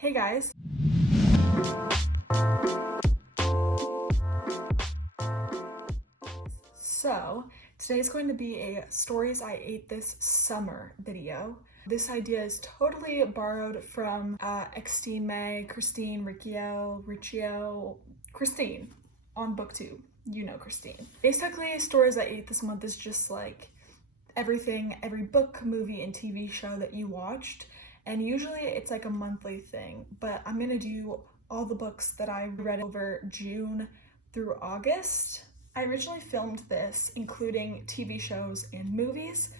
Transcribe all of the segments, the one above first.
Hey guys. So, today's going to be a stories I ate this summer video. This idea is totally borrowed from Extime, Christine, Riccio, Christine on booktube. You know Christine. Basically, stories I ate this month is just like everything, every book, movie, and TV show that you watched. And usually it's like a monthly thing, but I'm gonna do all the books that I read over June through August. I originally filmed this including TV shows and movies,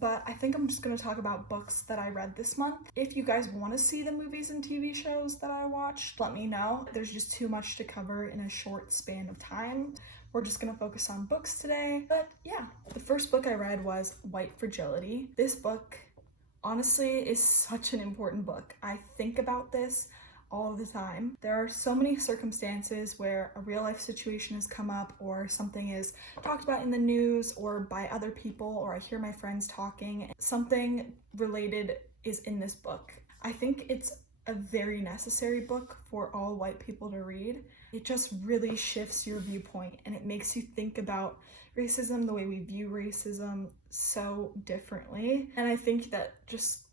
but I think I'm just gonna talk about books that I read this month. If you guys wanna see the movies and TV shows that I watched, let me know. There's just too much to cover in a short span of time. We're just gonna focus on books today. But yeah, the first book I read was White Fragility. This book honestly is such an important book. I think about this all the time. There are so many circumstances where a real life situation has come up or something is talked about in the news or by other people, or I hear my friends talking. Something related is in this book. I think it's a very necessary book for all white people to read. It just really shifts your viewpoint and it makes you think about racism, the way we view racism, so differently. And I think that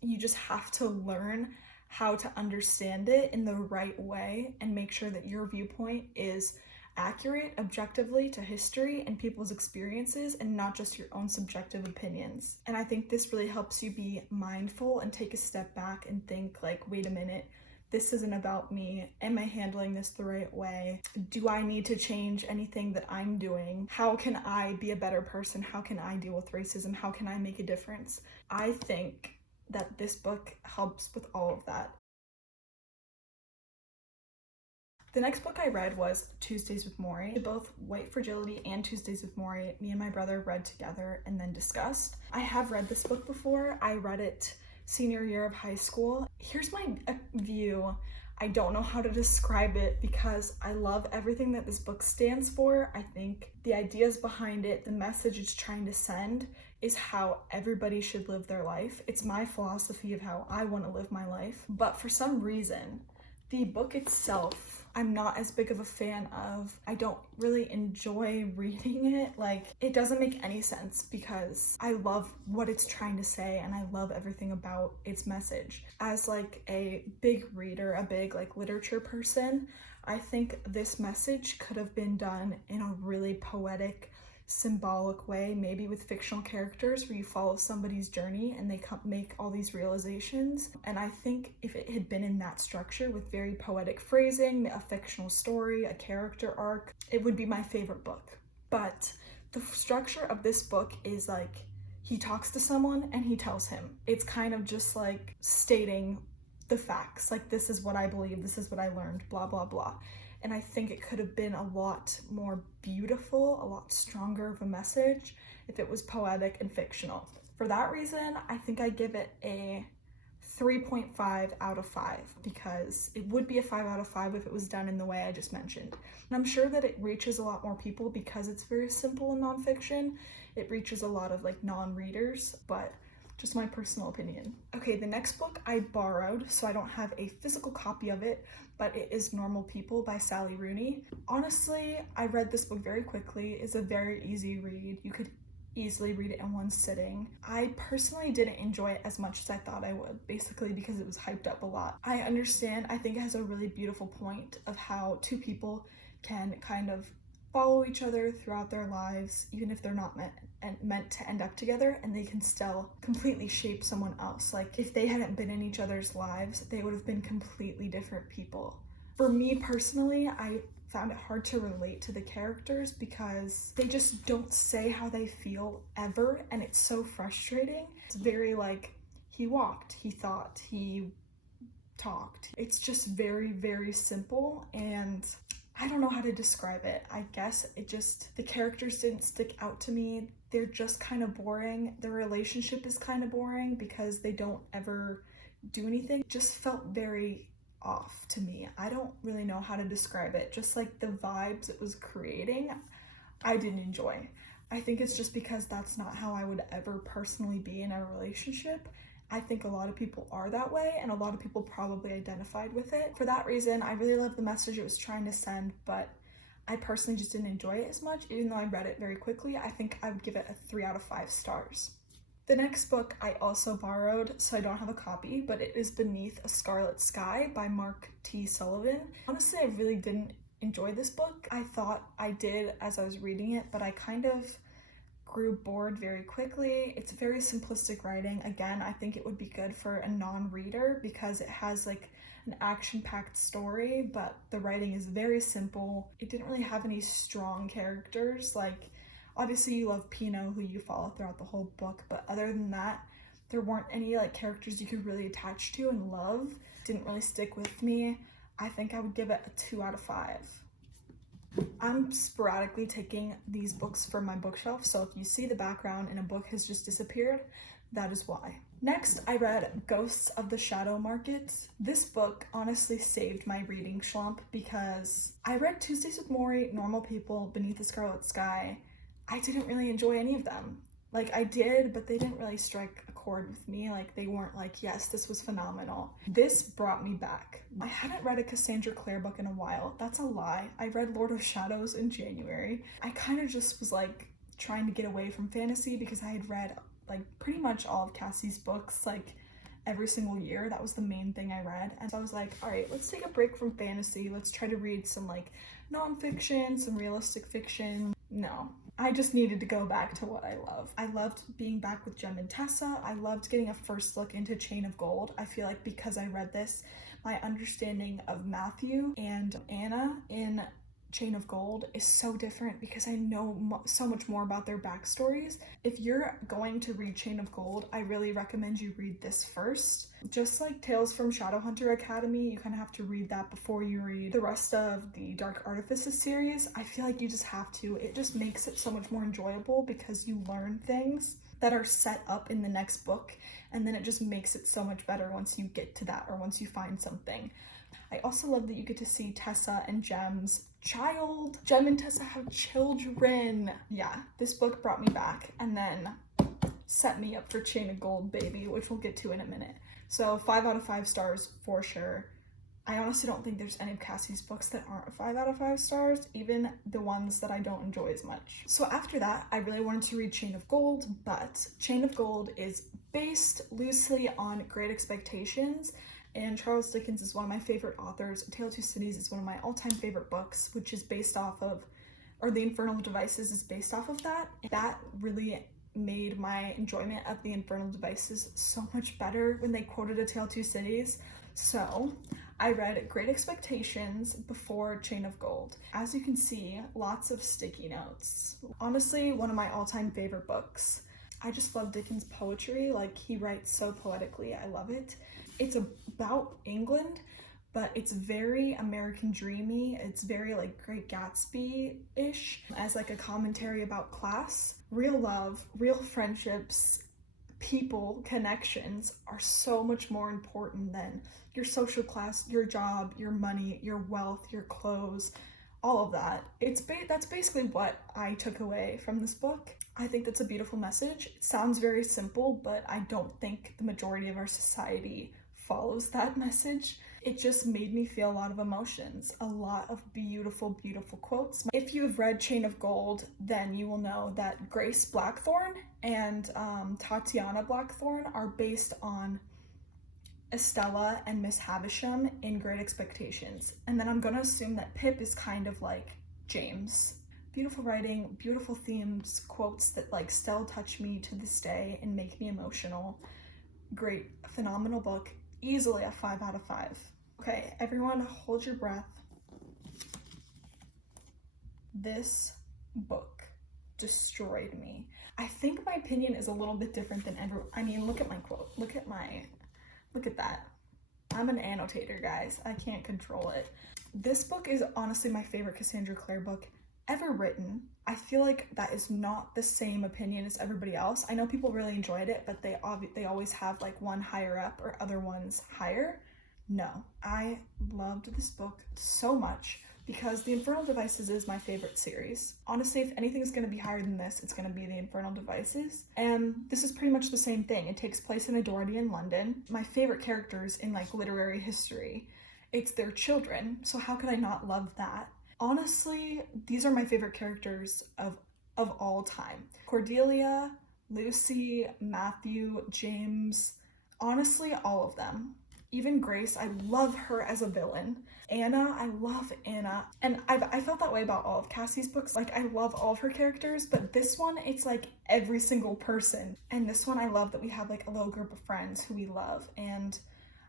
you just have to learn how to understand it in the right way and make sure that your viewpoint is accurate objectively to history and people's experiences and not just your own subjective opinions. And I think this really helps you be mindful and take a step back and think like, wait a minute, this isn't about me. Am I handling this the right way? Do I need to change anything that I'm doing? How can I be a better person? How can I deal with racism? How can I make a difference? I think that this book helps with all of that. The next book I read was Tuesdays with Morrie. Both White Fragility and Tuesdays with Morrie, me and my brother read together and then discussed. I have read this book before. I read it senior year of high school. Here's my view. I don't know how to describe it because I love everything that this book stands for. I think the ideas behind it, the message it's trying to send is how everybody should live their life. It's my philosophy of how I want to live my life. But for some reason, the book itself, I'm not as big of a fan of. I don't really enjoy reading it. Like, it doesn't make any sense because I love what it's trying to say and I love everything about its message. As like a big reader, a big like literature person, I think this message could have been done in a really poetic, symbolic way, maybe with fictional characters where you follow somebody's journey and they make all these realizations. And I think if it had been in that structure with very poetic phrasing, a fictional story, a character arc, it would be my favorite book. But the structure of this book is like he talks to someone and he tells him. It's kind of just like stating the facts, like this is what I believe, this is what I learned, blah blah blah. And I think it could have been a lot more beautiful, a lot stronger of a message if it was poetic and fictional. For that reason, I think I give it a 3.5 out of 5 because it would be a 5 out of 5 if it was done in the way I just mentioned. And I'm sure that it reaches a lot more people because it's very simple in nonfiction. It reaches a lot of like non-readers, but just my personal opinion. Okay, the next book I borrowed, so I don't have a physical copy of it, but it is Normal People by Sally Rooney. Honestly, I read this book very quickly. It's a very easy read. You could easily read it in one sitting. I personally didn't enjoy it as much as I thought I would, basically because it was hyped up a lot. I understand, I think it has a really beautiful point of how two people can kind of follow each other throughout their lives, even if they're not meant to end up together, and they can still completely shape someone else. Like if they hadn't been in each other's lives, they would have been completely different people. For me personally, I found it hard to relate to the characters because they just don't say how they feel ever, and it's so frustrating. It's very like, he walked, he thought, he talked. It's just very, very simple, and I don't know how to describe it. I guess the characters didn't stick out to me. They're just kind of boring. Their relationship is kind of boring because they don't ever do anything. It just felt very off to me. I don't really know how to describe it. Just like the vibes it was creating, I didn't enjoy. I think it's just because that's not how I would ever personally be in a relationship. I think a lot of people are that way, and a lot of people probably identified with it. For that reason, I really love the message it was trying to send, but I personally just didn't enjoy it as much. Even though I read it very quickly, I think I would give it a 3 out of 5 stars. The next book I also borrowed, so I don't have a copy, but it is Beneath a Scarlet Sky by Mark T. Sullivan. Honestly, I really didn't enjoy this book. I thought I did as I was reading it, but I kind of grew bored very quickly. It's very simplistic writing. Again, I think it would be good for a non-reader because it has like an action-packed story, but the writing is very simple. It didn't really have any strong characters. Like, obviously you love Pino, who you follow throughout the whole book, but other than that, there weren't any like characters you could really attach to and love. Didn't really stick with me. I think I would give it a 2 out of 5. I'm sporadically taking these books from my bookshelf, so if you see the background and a book has just disappeared, that is why. Next, I read Ghosts of the Shadow Market. This book honestly saved my reading slump because I read Tuesdays with Morrie, Normal People, Beneath the Scarlet Sky. I didn't really enjoy any of them. Like, I did, but they didn't really strike a chord with me. Like, they weren't like, yes, this was phenomenal. This brought me back. I hadn't read a Cassandra Clare book in a while. That's a lie. I read Lord of Shadows in January. I kind of just was like trying to get away from fantasy because I had read like pretty much all of Cassie's books like every single year. That was the main thing I read. And so I was like, all right, let's take a break from fantasy. Let's try to read some like nonfiction, some realistic fiction. No, I just needed to go back to what I love. I loved being back with Jem and Tessa. I loved getting a first look into Chain of Gold. I feel like because I read this, my understanding of Matthew and Anna in Chain of Gold is so different because I know so much more about their backstories. If you're going to read Chain of Gold, I really recommend you read this first. Just like Tales from Shadowhunter Academy, you kind of have to read that before you read the rest of the Dark Artifices series. I feel like you just have to. It just makes it so much more enjoyable because you learn things that are set up in the next book, and then it just makes it so much better once you get to that or once you find something. I also love that you get to see Tessa and Jem's child. Jem and Tessa have children. Yeah, this book brought me back and then set me up for Chain of Gold, baby, which we'll get to in a minute. So 5 out of 5 stars for sure. I honestly don't think there's any of Cassie's books that aren't 5 out of 5 stars, even the ones that I don't enjoy as much. So after that, I really wanted to read Chain of Gold, but Chain of Gold is based loosely on Great Expectations, and Charles Dickens is one of my favorite authors. A Tale of Two Cities is one of my all-time favorite books, which is based off of, or The Infernal Devices is based off of that. That really made my enjoyment of The Infernal Devices so much better when they quoted A Tale of Two Cities. So I read Great Expectations before Chain of Gold. As you can see, lots of sticky notes. Honestly, one of my all-time favorite books. I just love Dickens' poetry. Like, he writes so poetically. I love it. It's about England, but it's very American dreamy. It's very like Great Gatsby-ish, as like a commentary about class. Real love, real friendships, people, connections are so much more important than your social class, your job, your money, your wealth, your clothes, all of that. That's basically what I took away from this book. I think that's a beautiful message. It sounds very simple, but I don't think the majority of our society follows that message. It just made me feel a lot of emotions, a lot of beautiful, beautiful quotes. If you have read Chain of Gold, then you will know that Grace Blackthorne and Tatiana Blackthorne are based on Estella and Miss Havisham in Great Expectations. And then I'm gonna assume that Pip is kind of like James. Beautiful writing, beautiful themes, quotes that like still touch me to this day and make me emotional. Great, phenomenal book. Easily a 5 out of 5. Okay, everyone hold your breath. This book destroyed me. I think my opinion is a little bit different than everyone. I mean, look at my quote. Look at that. I'm an annotator, guys. I can't control it. This book is honestly my favorite Cassandra Clare book ever written. I feel like that is not the same opinion as everybody else. I know people really enjoyed it, but they always have like one higher up or other ones higher. No, I loved this book so much. because the Infernal Devices is my favorite series. Honestly, if anything's going to be higher than this, it's going to be the Infernal Devices. And this is pretty much the same thing. It takes place in Edwardian London. My favorite characters in like literary history, it's their children. So how could I not love that? Honestly, these are my favorite characters of all time. Cordelia, Lucy, Matthew, James, honestly, all of them. Even Grace, I love her as a villain. Anna, I love Anna. And I felt that way about all of Cassie's books. Like, I love all of her characters, but this one, it's like every single person. And this one, I love that we have like a little group of friends who we love. And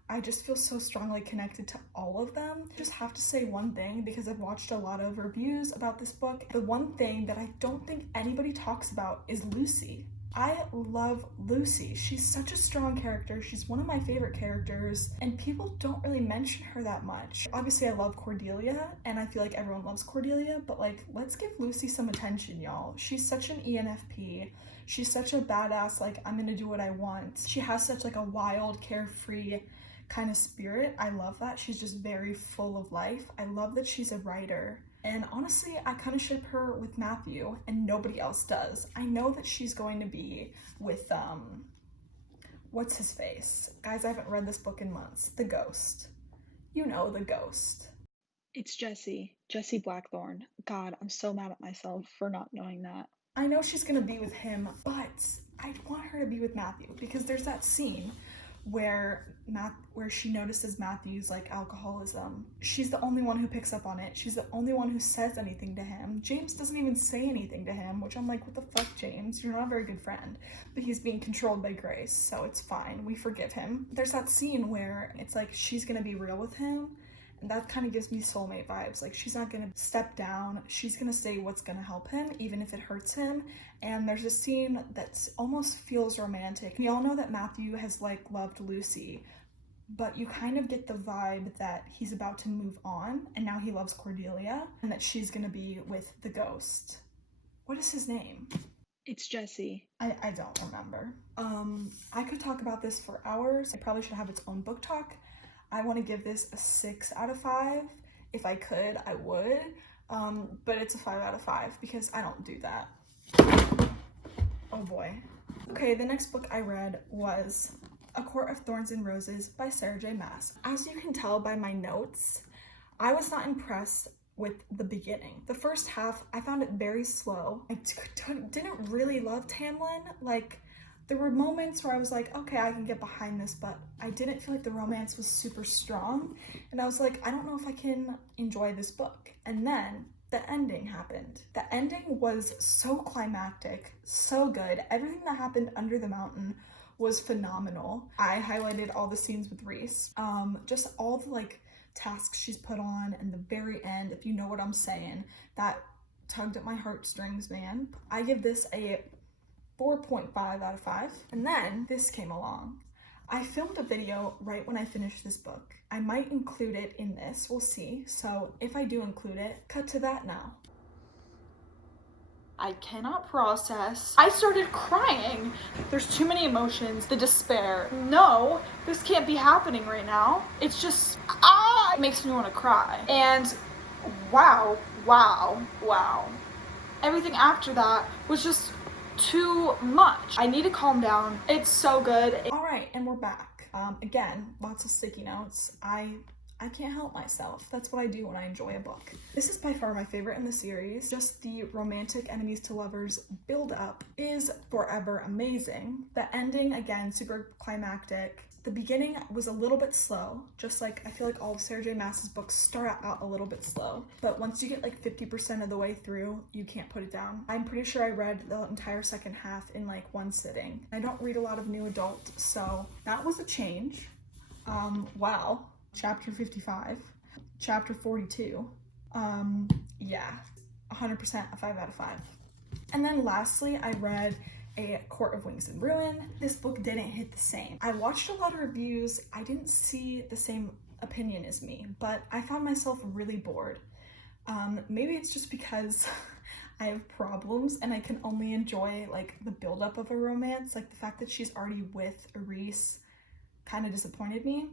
I just feel so strongly connected to all of them. I just have to say one thing, because I've watched a lot of reviews about this book. The one thing that I don't think anybody talks about is Lucy. I love Lucy. She's such a strong character. She's one of my favorite characters, and people don't really mention her that much. Obviously, I love Cordelia, and I feel like everyone loves Cordelia, but like, let's give Lucy some attention, y'all. She's such an ENFP. She's such a badass, like, I'm gonna do what I want. She has such like a wild, carefree kind of spirit. I love that. She's just very full of life. I love that she's a writer. And honestly, I kind of ship her with Matthew, and nobody else does. I know that she's going to be with, what's his face? Guys, I haven't read this book in months. The Ghost. You know, the Ghost. It's Jesse Blackthorn. God, I'm so mad at myself for not knowing that. I know she's gonna be with him, but I want her to be with Matthew, because there's that scene where she notices Matthew's like alcoholism. She's the only one who picks up on it. She's the only one who says anything to him. James doesn't even say anything to him, which I'm like, what the fuck, James? You're not a very good friend. But he's being controlled by Grace, so it's fine. We forgive him. There's that scene where it's like she's gonna be real with him, and that kind of gives me soulmate vibes. Like, she's not gonna step down. She's gonna say what's gonna help him, even if it hurts him. And there's a scene that almost feels romantic. We all know that Matthew has like loved Lucy, but you kind of get the vibe that he's about to move on, and now he loves Cordelia, and that she's gonna be with the Ghost. What is his name? It's Jesse. I don't remember. I could talk about this for hours. It probably should have its own book talk. I want to give this a 6 out of 5. If I could, I would. But it's a 5 out of 5 because I don't do that. Oh boy. Okay, the next book I read was A Court of Thorns and Roses by Sarah J. Maas. As you can tell by my notes, I was not impressed with the beginning. The first half, I found it very slow. I didn't really love Tamlin. Like, there were moments where I was like, okay, I can get behind this, but I didn't feel like the romance was super strong. And I was like, I don't know if I can enjoy this book. And then the ending happened. The ending was so climactic, so good. Everything that happened under the mountain was phenomenal. I highlighted all the scenes with Rhys. Just all the like tasks she's put on, and the very end, if you know what I'm saying, that tugged at my heartstrings, man. I give this a 4.5 out of 5. And then this came along. I filmed a video right when I finished this book. I might include it in this, we'll see. So if I do include it, cut to that now. I cannot process. I started crying. There's too many emotions, the despair. No, this can't be happening right now. It's just, it makes me want to cry. And wow. Everything after that was just too much. I need to calm down. It's so good. All right, and we're back. Again, lots of sticky notes. I can't help myself. That's what I do when I enjoy a book. This is by far my favorite in the series. Just the romantic enemies to lovers build up is forever amazing. The ending, again, super climactic. The beginning was a little bit slow, just like I feel like all of Sarah J. Maas's books start out a little bit slow, but once you get like 50% of the way through, you can't put it down. I'm pretty sure I read the entire second half in like one sitting. I don't read a lot of new adult, so that was a change. Wow. Chapter 55, chapter 42. Yeah, 100% a 5 out of 5. And then lastly, I read A Court of Wings and Ruin. This book didn't hit the same. I watched a lot of reviews. I didn't see the same opinion as me, but I found myself really bored. Maybe it's just because I have problems and I can only enjoy like the buildup of a romance. Like the fact that she's already with Rhys kind of disappointed me.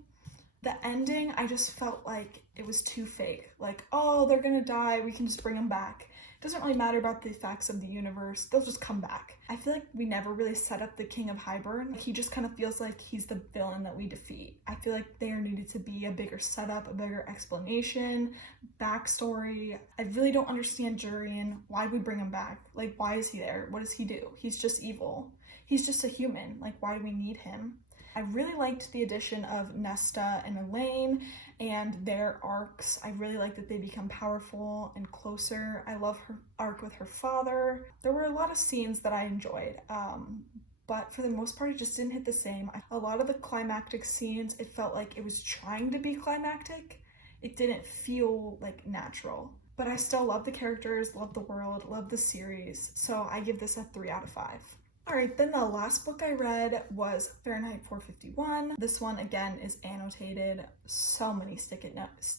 The ending, I just felt like it was too fake. Like, oh, they're gonna die, we can just bring them back. It doesn't really matter about the facts of the universe, they'll just come back. I feel like we never really set up the King of Hybern. He just kind of feels like he's the villain that we defeat. I feel like there needed to be a bigger setup, a bigger explanation, backstory. I really don't understand Jurian. Why we bring him back? Like, why is he there? What does he do? He's just evil. He's just a human. Like, why do we need him? I really liked the addition of Nesta and Elaine and their arcs. I really like that they become powerful and closer. I love her arc with her father. There were a lot of scenes that I enjoyed, but for the most part, it just didn't hit the same. A lot of the climactic scenes, it felt like it was trying to be climactic. It didn't feel like natural. But I still love the characters, love the world, love the series, so I give this a 3 out of 5. Alright, then the last book I read was Fahrenheit 451. This one, again, is annotated. So many sticky notes.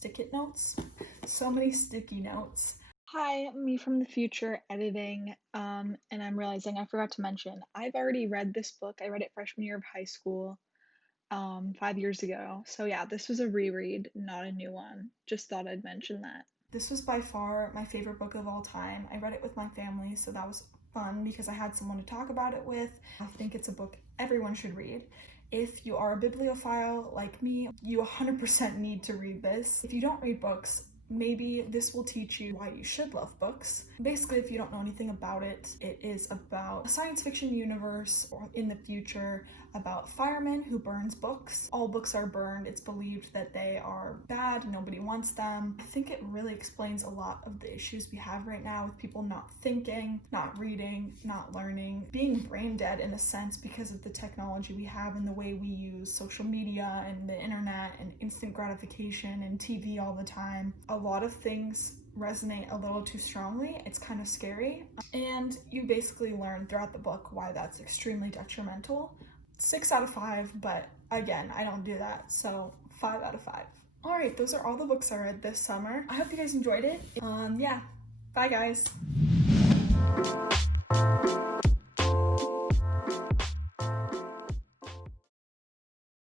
Hi, me from the future editing, and I'm realizing I forgot to mention, I've already read this book. I read it freshman year of high school, 5 years ago. So yeah, this was a reread, not a new one. Just thought I'd mention that. This was by far my favorite book of all time. I read it with my family, so that was fun because I had someone to talk about it with. I think it's a book everyone should read. If you are a bibliophile like me, you 100% need to read this. If you don't read books, maybe this will teach you why you should love books. Basically, if you don't know anything about it, it is about a science fiction universe or in the future about firemen who burns books. All books are burned. It's believed that they are bad, nobody wants them. I think it really explains a lot of the issues we have right now with people not thinking, not reading, not learning, being brain dead in a sense because of the technology we have and the way we use social media and the internet and instant gratification and TV all the time. A lot of things resonate a little too strongly. It's kind of scary. And you basically learn throughout the book why that's extremely detrimental. 6 out of 5, but again, I don't do that, so 5 out of 5. Alright, those are all the books I read this summer. I hope you guys enjoyed it. Yeah, bye guys.